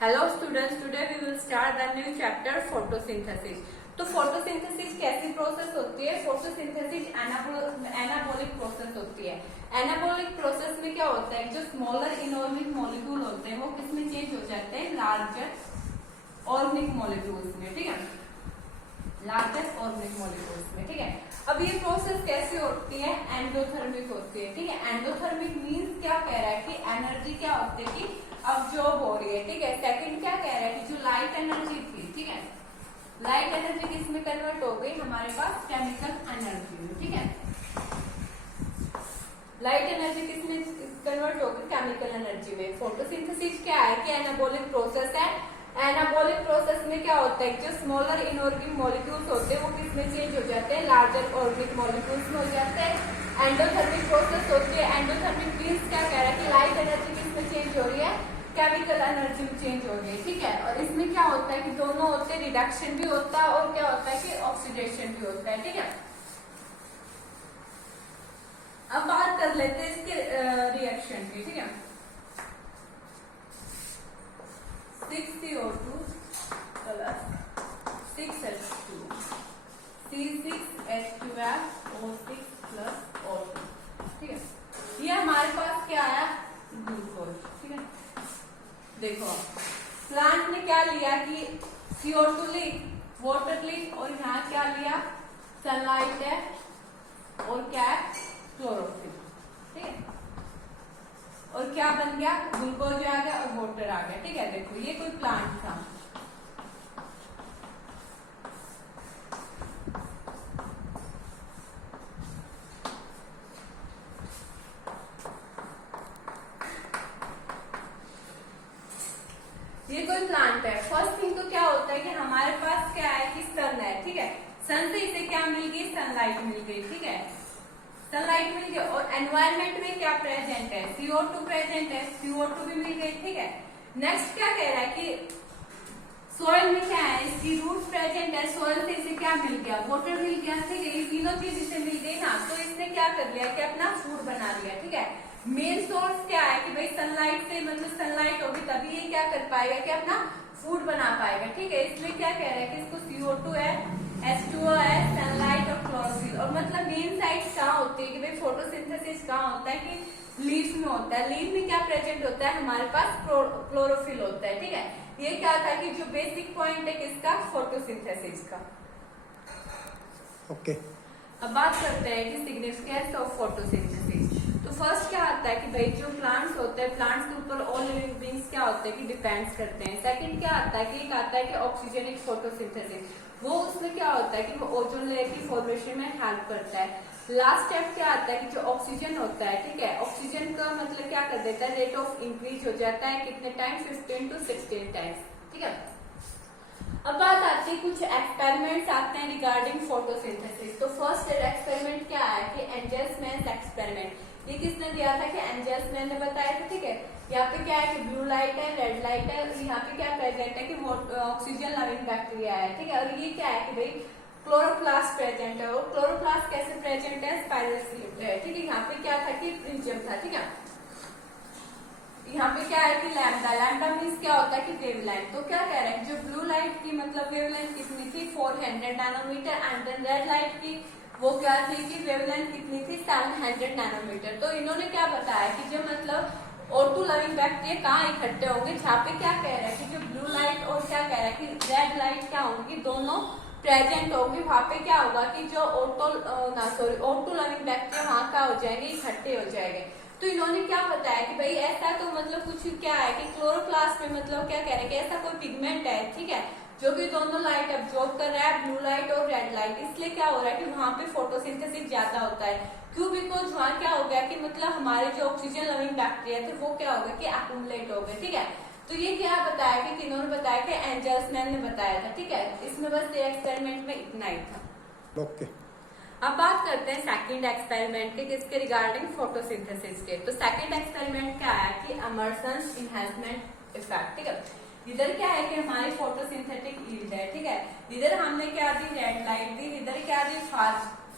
Hello students, today we will start the new chapter photosynthesis. तो photosynthesis कैसी process होती है? फोटोसिंथेसिस एनाबॉलिक प्रोसेस होती है। एनाबॉलिक प्रोसेस में क्या होता है, जो स्मॉलर इनऑर्गेनिक मॉलिक्यूल होते हैं वो किसमें चेंज हो जाते हैं? लार्जर ऑर्गेनिक मॉलिक्यूल्स में। ठीक है, लार्जर ऑर्गेनिक मॉलिक्यूल्स में। ठीक है, अब ये प्रोसेस कैसे होती है? एंडोथर्मिक होती है। ठीक है, एंडोथर्मिक मींस क्या कह रहा है कि एनर्जी क्या होती है कि अब्जॉर्ब हो रही है। ठीक है, सेकंड क्या कह रहा है कि जो लाइट एनर्जी थी, ठीक है, लाइट एनर्जी किसमें कन्वर्ट हो गई? हमारे पास केमिकल एनर्जी में। ठीक है, लाइट एनर्जी किसमें कन्वर्ट हो गई? केमिकल एनर्जी में। फोटोसिंथेसिस क्या है कि एनाबॉलिक प्रोसेस है। एनाबॉलिक प्रोसेस में क्या होता है, जो स्मॉलर इनऑर्गेनिक मॉलिक्यूल्स होते हैं वो किसमें चेंज हो जाते हैं? लार्जर ऑर्गेनिक मॉलिक्यूल्स में हो जाते हैं। एंडोथर्मिक प्रोसेस होती है। एंडोथर्मिक मींस क्या कह रहा है कि लाइट एनर्जी किसमें चेंज हो रही है? केमिकल एनर्जी में चेंज हो रही है। ठीक है, और इसमें क्या होता है कि दोनों होते हैं, रिडक्शन भी होता है और क्या होता है कि ऑक्सीडेशन भी होता है। ठीक है, अब बात कर लेते हैं इसके रिएक्शन की। ठीक है, 6CO2 plus 6H2 C6H12O6 plus O2। ठीक है, ये हमारे पास क्या आया? ग्लूकोज। ठीक है, देखो प्लांट ने क्या लिया कि CO2 ली, वाटर ली, और यहाँ क्या लिया? सनलाइट है और क्या है? क्लोरोफिल। ठीक है, और क्या बन गया? ग्लूकोज आ गया और वाटर आ गया। ठीक है, देखो ये कोई प्लांट था, ये कोई प्लांट है। फर्स्ट थिंग तो क्या होता है कि हमारे पास क्या है कि सन है। ठीक है, सन से इसे क्या मिल गई? सनलाइट मिल गई। ठीक है, सनलाइट मिल गई, और एनवायरमेंट में क्या प्रेजेंट है? CO2 प्रेजेंट है, CO2 भी मिल गई। ठीक है, नेक्स्ट क्या कह रहा है कि सोयल में क्या है? इसकी रूट्स प्रेजेंट है, सोयल से इसे क्या मिल गया? वाटर मिल गया। ठीक है, ये तीनों चीज इसे मिल गई ना, तो इसने क्या कर लिया कि अपना फूड बना लिया। ठीक है, मेन सोर्स क्या है कि भाई सनलाइट से, मतलब सनलाइट होगी तभी ये क्या कर पाएगा कि अपना फूड बना पाएगा। ठीक है, इसलिए क्या कह रहा है कि इसको CO2 है, H2O है, सनलाइट और क्लोरोफिल। और मतलब मेन साइट कहाँ होती है कि भाई फोटोसिंथेसिस कहाँ होता है कि लीफ में होता है। लीफ में क्या प्रेजेंट होता है? हमारे पास क्लोरोफिल होता है। ठीक है, ये क्या था कि जो बेसिक पॉइंट है किसका? फोटोसिंथेसिस का। ओके, अब बात करते हैं कि सिग्निफिकेंस ऑफ फोटोसिंथेसिस। तो फर्स्ट क्या आता है कि भाई जो प्लांट्स होते हैं, प्लांट्स के ऊपर ऑल लिविंग बीइंग्स क्या होते हैं कि डिपेंड्स करते हैं। सेकंड क्या आता है कि एक आता है कि ऑक्सीजनिक फोटोसिंथेसिस, वो उसमें क्या होता है कि वो ओजोन लेयर की फॉर्मेशन में हेल्प करता है। लास्ट स्टेप क्या आता है कि जो ऑक्सीजन होता है, ठीक है, ऑक्सीजन का मतलब क्या कर देता है? रेट ऑफ इंक्रीज हो जाता है कितने टाइम? 15 to 16 times. ठीक है, अब बात आती है कुछ एक्सपेरिमेंट्स आते हैं रिगार्डिंग फोटोसिंथेसिस। तो फर्स्ट एक्सपेरिमेंट क्या है कि एंजल्समैन एक्सपेरिमेंट। ये किसने दिया था? कि एंजल्समैन ने बताया था। ठीक है, यहाँ पे क्या है कि ब्लू लाइट है, रेड लाइट है, और यहाँ पे क्या प्रेजेंट है कि ऑक्सीजन लविंग बैक्टीरिया है। ठीक है, और ये क्या है कि भाई क्लोरोप्लास्ट प्रेजेंट है। और क्लोरोप्लास्ट कैसे प्रेजेंट है? स्पाइरल स्लिप है। ठीक है, यहाँ पे क्या था कि प्रिज्म था। ठीक है, यहाँ पे क्या है कि लैम्डा, लैम्डा मीन्स क्या होता है कि वेवलेंथ। तो क्या कह रहे हैं, जो ब्लू लाइट की मतलब वेवलेंथ कितनी थी? 400 nanometer, and then red light की वो क्या थी कि वेवलेंथ कितनी थी? 700 नैनोमीटर। तो इन्होंने क्या बताया कि जो मतलब O2 लविंग बैक्टीरिया कहाँ इकट्ठे होंगे? जहाँ पे क्या कह रहा है कि जो ब्लू लाइट और क्या कह रहा है कि रेड लाइट क्या होंगी? दोनों प्रेजेंट होंगी। वहां पे क्या होगा कि जो O2 लविंग बैक्टीरिया वहां का हो जाएंगे, इकट्ठे हो जाएंगे। तो इन्होंने क्या बताया कि भाई ऐसा तो मतलब कुछ क्या है कि क्लोरोप्लास्ट में मतलब क्या कह रहे हैं कि ऐसा कोई पिगमेंट है, ठीक है, जो कि दोनों लाइट एब्जॉर्ब कर रहा है, ब्लू लाइट और रेड लाइट। इसलिए क्या हो रहा है कि वहां पे फोटोसिंथेसिस ज्यादा होता है। क्यों? बिकॉज वहां क्या हो गया कि मतलब हमारे जो ऑक्सीजन लविंग बैक्टीरिया थे वो क्या हो गया कि एक्यूमुलेट हो गए। ठीक है, तो ये क्या बताया कि इन्होंने बताया कि एंजल्समैन ने बताया था। ठीक है, इसमें बस एक्सपेरिमेंट में इतना ही था। ओके। अब बात करते हैं सेकंड एक्सपेरिमेंट के, किसके रिगार्डिंग? फोटोसिंथेसिस के। तो सेकंड एक्सपेरिमेंट क्या है कि इमर्सन इनहेंसमेंट इफेक्ट। ठीक है, इधर क्या है कि हमारी फोटोसिंथेटिक यील्ड है। ठीक है, इधर हमने क्या दी? रेड लाइट दी, इधर क्या दी?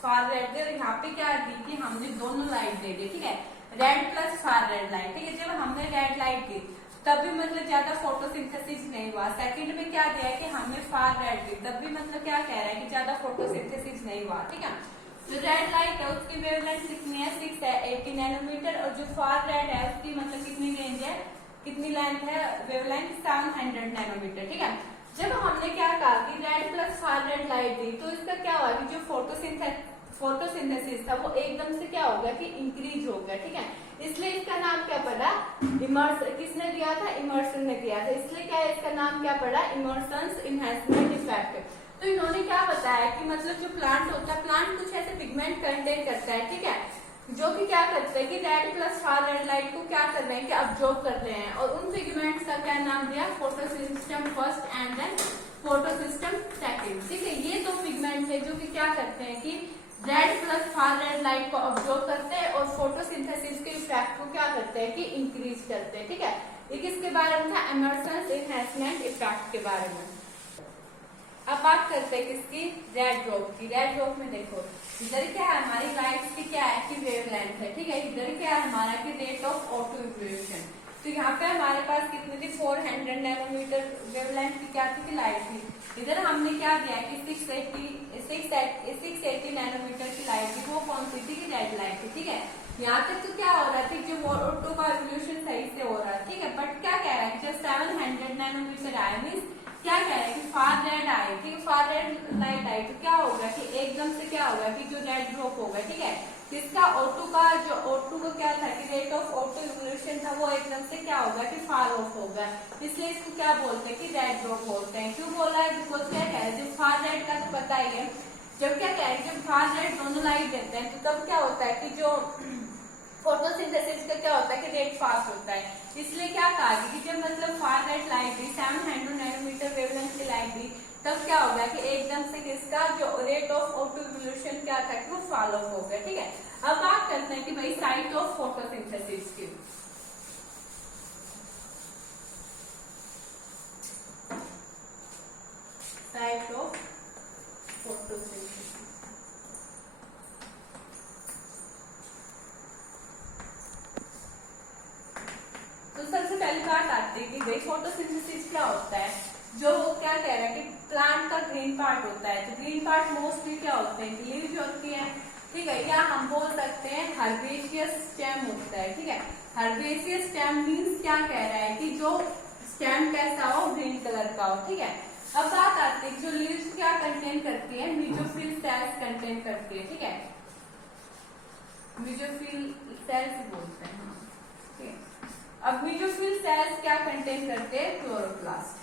फार रेड दी, और यहाँ पे क्या दी कि हमने दोनों लाइट दे दी। ठीक है, red plus far red light. ठीक है, जब हमने रेड लाइट दी तब भी मतलब ज्यादा फोटोसिंथेसिस नहीं हुआ। सेकंड में क्या दिया है कि हमें फार रेड दी, तब भी मतलब क्या कह रहा है कि ज्यादा फोटोसिंथेसिस नहीं हुआ। ठीक है, जो रेड लाइट है उसकी वेवलेंथ कितनी है 680 नैनोमीटर, और जो फार रेड है उसकी मतलब कितनी रेंज है, कितनी लेंथ है, वेवलेंथ 700 नैनोमीटर। ठीक है, जब हमने क्या कहा कि red plus far red light दी तो इसका क्या हुआ कि जो फोटोसिंथेसिस था वो एकदम से क्या हो गया कि इंक्रीज हो गया। ठीक है, इसलिए इसका नाम क्या पड़ा, किसने दिया था, इमर्सन ने दिया था, इसलिए क्या है इसका नाम क्या पड़ा, इमर्सन इनहेंसमेंट इफेक्ट। तो इन्होंने क्या बताया कि मतलब जो प्लांट होता है, प्लांट कुछ ऐसे पिगमेंट कंटेन करता है, ठीक है, जो कि क्या करते हैं कि red plus far red light को क्या कर रहे हैं कि अब्जॉर्ब कर रहे हैं, और उन पिगमेंट्स का क्या नाम दिया, photosystem first and then photosystem second. ठीक है, ये दो पिगमेंट है जो कि क्या करते हैं कि red plus far red light को ऑब्जर्व करते हैं और फोटोसिंथेसिस के इफेक्ट को क्या करते हैं कि इंक्रीज करते हैं। ठीक है, ये किसके बारे में था, इमर्सन इनहेंसमेंट इफेक्ट के बारे में। अब बात करते हैं किसकी, रेड ड्रॉप की। रेड ड्रॉप में देखो इधर क्या है, हमारी लाइट की क्या है कि वेवलेंथ है। ठीक है, इधर क्या है हमारा कि रेट ऑफ ऑटो इवोल्यूशन। तो यहाँ पे हमारे पास कितनी थी 400 नैनोमीटर वेवलेंथ की क्या थी, लाइट थी। इधर हमने क्या दिया कि 680 नैनोमीटर की लाइट थी, वो कौन सी थी कि रेड लाइट थी। ठीक है, यहाँ तक तो क्या हो रहा था, जो ऑटो का इवोल्यूशन सही से हो रहा है। ठीक है, बट क्या कह रहा है जब 700 नैनोमीटर आया मीन्स क्या कह रहा है कि फार रेड आए, ठीक है, फार रेड लाइट आई तो क्या होगा कि एकदम से क्या होगा कि जो रेड ड्रॉप होगा। ठीक है, इसका O2 का जो O2 को क्या था कि रेट ऑफ ऑटो इवोल्यूशन था वो एकदम से क्या होगा कि फार ऑफ होगा, इसलिए इसको क्या बोलते हैं कि रेड ड्रॉप बोलते हैं। क्यों बोला है, बिकॉज क्या कह रहे हैं जब फार रेड का तो पता ही है, जब क्या कह रहे हैं जब फार रेड दोनों लाइट देते हैं तो तब क्या होता है कि जो फोटोसिंथेसिस का क्या होता है कि रेट फास्ट होता है। इसलिए क्या कहा कि जब मतलब फार रेड लाइट दी 700 नैनोमीटर वेवलेंथ की लाइट दी, तब क्या हो गया कि एकदम से किसका जो रेट ऑफ ऑटो इवोल्यूशन क्या था कि वो फॉलो हो गया। ठीक है, अब बात करते हैं कि भाई साइट ऑफ फोटोसिंथेसिस की। साइट ऑफ फोटोसिंथेसिस, तो सबसे पहली बात आती है कि भाई फोटोसिंथेसिस क्या होता है। जो क्या कह रहा है कि प्लांट का ग्रीन पार्ट होता है, तो ग्रीन पार्ट मोस्टली क्या होते हैं, लीव्स होती है। ठीक है, या हम बोल सकते हैं हर्बेशियस स्टेम होता है। ठीक है, हर्बेशियस स्टेम मीन्स क्या कह रहा है कि जो स्टेम कैसा हो, ग्रीन कलर का हो। ठीक है, अब बात आती है जो लीव्स क्या कंटेन करती है, मेसोफिल सेल्स कंटेन करती है। ठीक है, मेसोफिल सेल्स बोलते हैं। ठीक है, अब मेसोफिल सेल्स क्या कंटेन करते हैं, क्लोरोप्लास्ट,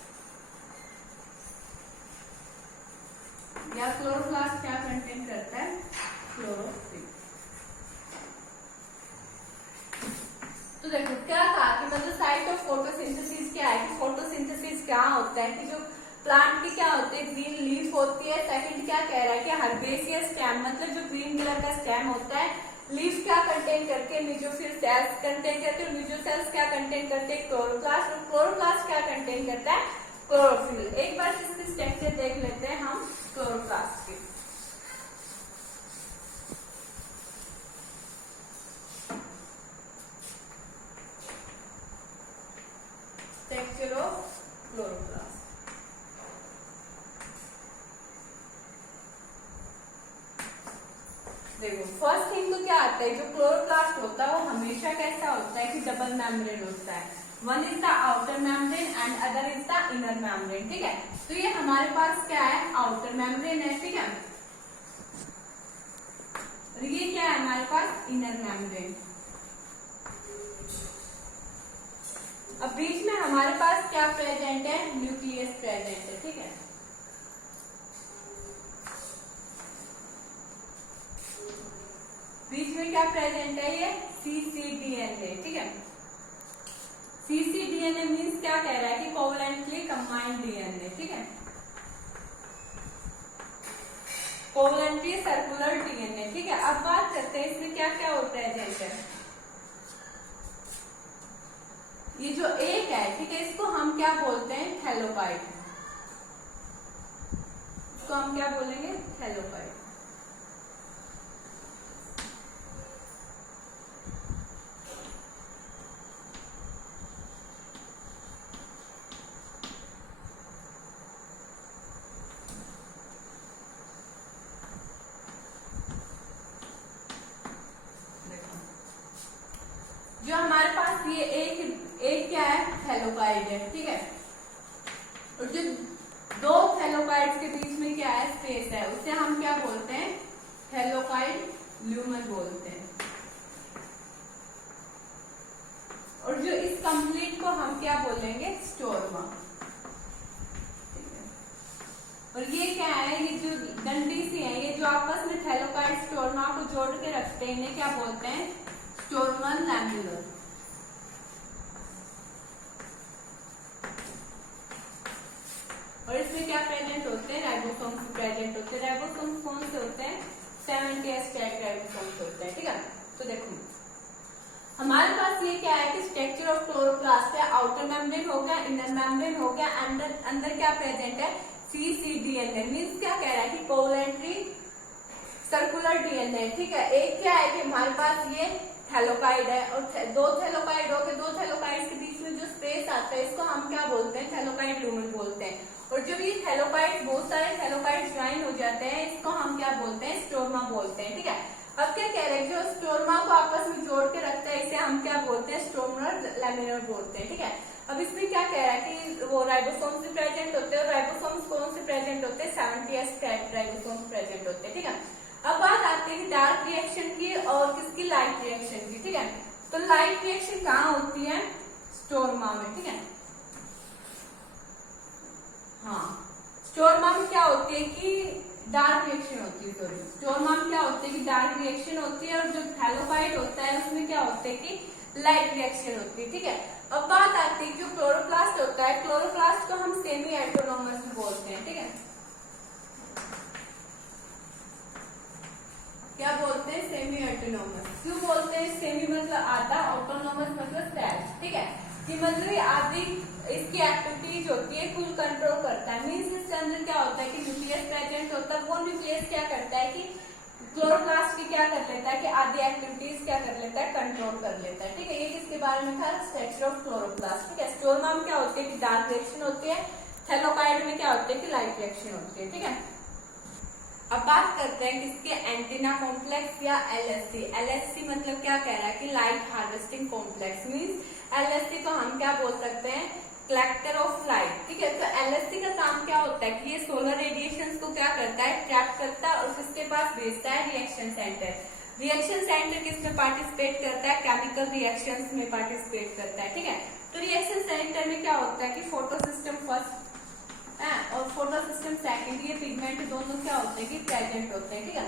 या क्लोरोप्लास्ट क्या कंटेन करता है, क्लोरोफिल। तो देखो क्या कहा कि मतलब साइट ऑफ फोटोसिंथेसिस क्या है कि फोटोसिंथेसिस क्या होता है कि जो प्लांट की क्या होती है, ग्रीन लीफ होती है। सेकंड क्या कह रहा है कि हर्बेशियस स्टेम मतलब जो ग्रीन कलर का स्टेम होता है, लीफ क्या कंटेन करके, मेसोफिल सेल्स कंटेन करते हैं, मेसो सेल्स क्या कंटेन करते हैं, क्लोरोप्लास्ट, और क्लोरोप्लास्ट क्या कंटेन करता है, क्लोरोफिल। एक बार इसकी स्ट्रक्चर देख लेते हैं हम क्लोरोप्लास्ट की। स्ट्रक्चर ऑफ क्लोरोप्लास्ट, देखो फर्स्ट थिंग तो क्या आता है, जो क्लोरोप्लास्ट होता है वो हमेशा कैसा होता है कि डबल मेम्ब्रेन होता है। One is the outer membrane and other is the inner membrane. ठीक है, तो ये हमारे पास क्या है, आउटर मेम्ब्रेन है। ठीक है, और ये क्या है हमारे पास, इनर मेम्ब्रेन। अब बीच में हमारे पास क्या प्रेजेंट है, न्यूक्लियस प्रेजेंट है। ठीक है, बीच में क्या प्रेजेंट है, ये cccDNA। ठीक है, cccDNA मीन्स क्या कह रहा है कि कोवलेंटली कंबाइंड डीएनए। ठीक है, कोवलेंटली सर्कुलर डीएनए। ठीक है, अब बात करते हैं इसमें क्या क्या होता है। जैसे ये जो एक है, ठीक है, इसको हम क्या बोलते हैं, थैलोकाइट। इसको हम क्या बोलेंगे, थैलोकाइट। ये एक क्या है, थैलोकाइड है, ठीक है। और जो दो थैलोकाइड्स के बीच में क्या है, स्पेस है, उसे हम क्या बोलते हैं, थैलोकाइड ल्यूमन बोलते हैं। और जो इस कंप्लीट को हम क्या बोलेंगे, स्टोरमा। और ये क्या है, ये जो डंडी सी है, ये जो आपस में थैलोकाइड स्टोरमा को जोड़ के रखते हैं, इन्हें क्या बोलते हैं, स्टोर्मन लैम्यूलर। और इसमें क्या प्रेजेंट होते हैं, राइबोसोम्स प्रेजेंट होते हैं। राइबोसोम्स कौन से होते हैं, 70 स्टैक राइबोसोम्स होते हैं, ठीक है। तो देखो हमारे पास ये क्या है कि स्ट्रक्चर ऑफ क्लोरोप्लास्ट है, आउटर मेम्ब्रेन हो गया, इनर मेम्ब्रेन हो गया, अंदर क्या प्रेजेंट है, CCDNA। मीन्स क्या कह रहा है कि कोवलेंटरी सर्कुलर डीएनए, ठीक है। एक क्या है कि हमारे पास ये थैलोकाइड है और दो थैलोकाइड हो गए, दो थैलोकाइड के बीच में जो स्पेस आता है इसको हम क्या बोलते हैं, थैलोकाइड ल्यूमन बोलते हैं। और जब ये थैलोकाइड, बहुत सारे थैलोकाइड ज्वाइन हो जाते हैं, इसको हम क्या बोलते हैं, स्टोरमा बोलते हैं, ठीक है। अब क्या कह रहे हैं, जो स्टोरमा को आपस में जोड़ के रखता है इसे हम क्या बोलते हैं, स्टोर्मर लैमिनर बोलते हैं, ठीक है। अब इसमें क्या कह रहा है कि वो राइबोसोम से प्रेजेंट होते हैं, और राइबोसोम्स कौन से प्रेजेंट होते हैं, 70 राइबोसोम्स प्रेजेंट होते हैं, ठीक है। अब बात आती है कि डार्क रिएक्शन की और किसकी, लाइट रिएक्शन की, ठीक है। तो लाइट रिएक्शन कहाँ होती है, स्टोर्मा में, ठीक है। हाँ, स्टोर्मा में क्या होती है कि डार्क रिएक्शन होती है, सॉरी, स्टोर्मा में क्या होती है कि डार्क रिएक्शन होती है, और जो थैलोकाइड होता है उसमें क्या होता है कि लाइट रिएक्शन होती है, ठीक है। अब बात आती है जो क्लोरोप्लास्ट होता है, क्लोरोप्लास्ट को हम सेमी ऑटोनोमस बोलते हैं, ठीक है। क्या बोलते हैं, सेमी ऑटोनोमस। क्यों बोलते हैं सेमी, मतलब आधा, ऑटोनोमस मतलब सेल्फ, ठीक है। कि मतलब ये आधी इसकी एक्टिविटीज होती है, कुल कंट्रोल करता है। मीन्स इसके अंदर क्या होता है कि न्यूक्लियस प्रेजेंट होता है, वो न्यूक्लियस क्या करता है कि क्लोरोप्लास्ट की क्या कर लेता है कि आधी एक्टिविटीज क्या कर लेता है, कंट्रोल कर लेता है, ठीक है। ये किसके बारे में था, स्ट्रक्चर ऑफ क्लोरोप्लास्ट, ठीक है। स्टोर्मा में क्या होती है कि डार्क रिएक्शन होती है, थैलोकाइड में क्या होती है कि लाइट रिएक्शन होती है, ठीक है। अब बात करते हैं किसके, एंटीना कॉम्प्लेक्स या LSC। LSC मतलब क्या कह रहा है कि light harvesting complex. Means LSC को हम क्या बोल सकते हैं, कलेक्टर ऑफ लाइट, ठीक है। तो LSC का काम क्या होता है कि ये सोलर रेडिएशंस को क्या करता है, ट्रैप करता है और किसके पास भेजता है, रिएक्शन सेंटर। रिएक्शन सेंटर किसमें पार्टिसिपेट करता है, केमिकल रिएक्शंस में पार्टिसिपेट करता है, ठीक है। तो रिएक्शन सेंटर में क्या होता है कि फोटो सिस्टम फर्स्ट और फोटो सिस्टम सेकंड, ये पिगमेंट दोनों क्या होते हैं कि प्रेजेंट होते हैं, ठीक है।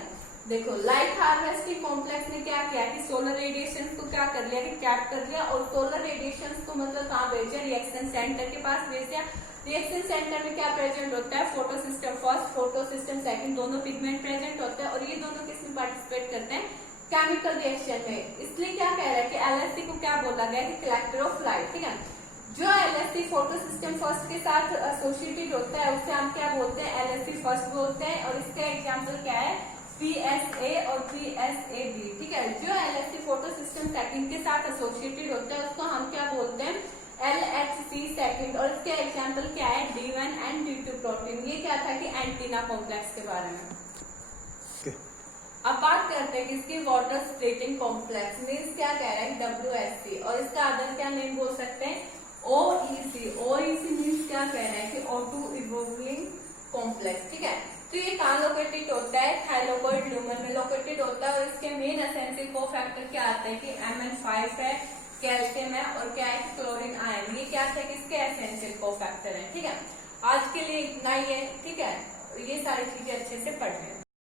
देखो लाइट हार्वेस्टिंग कॉम्प्लेक्स ने क्या किया कि सोलर रेडिएशन को क्या कर लिया कि कैप कर लिया, और सोलर रेडिएशन को मतलब कहाँ भेजा, रिएक्शन सेंटर के पास भेज दिया। रिएक्शन सेंटर में क्या प्रेजेंट होता है, photo system first, photo system second, दोनों पिगमेंट प्रेजेंट होते हैं, और ये दोनों किसमें पार्टिसिपेट करते हैं, केमिकल रिएक्शन में। इसलिए क्या कह रहा है कि LSC को क्या बोला गया कि कलेक्टर ऑफ लाइट, ठीक है। जो LSC फोटो सिस्टम फर्स्ट के साथ एसोसिएटेड होता है उसे हम क्या बोलते हैं, LSC फर्स्ट बोलते हैं, और इसका एग्जांपल क्या है, PSA और PSAB, ठीक है। जो LSC फोटो सिस्टम सेकंड के साथ एसोसिएटेड होता है उसको हम क्या बोलते हैं, LHC सेकंड, और इसके एग्जांपल क्या है, D1 एंड D2 प्रोटीन। ये क्या था कि एंटीना कॉम्प्लेक्स के बारे में। अब बात करते हैं किसकी, वाटर स्प्लिटिंग कॉम्प्लेक्स। मीन्स क्या कह रहा है, WSC, और इसका अदर क्या नेम बोल सकते हैं, OEC। OEC मीन्स क्या कह रहा है कि O2 इवोल्विंग कॉम्प्लेक्स, ठीक है। तो ये कहाँ लोकेटेड होता है, थाइरोइड ल्यूमन में लोकेटेड होता है, और इसके मेन एसेंशियल कोफैक्टर क्या आता है कि Mn5 है, कैल्शियम है, और क्या है, क्लोरीन आयन। ये क्या है, किसके एसेंशियल कोफैक्टर है, ठीक है। आज के लिए इतना ही है, ठीक है। ये सारी चीजें अच्छे से पढ़ लें।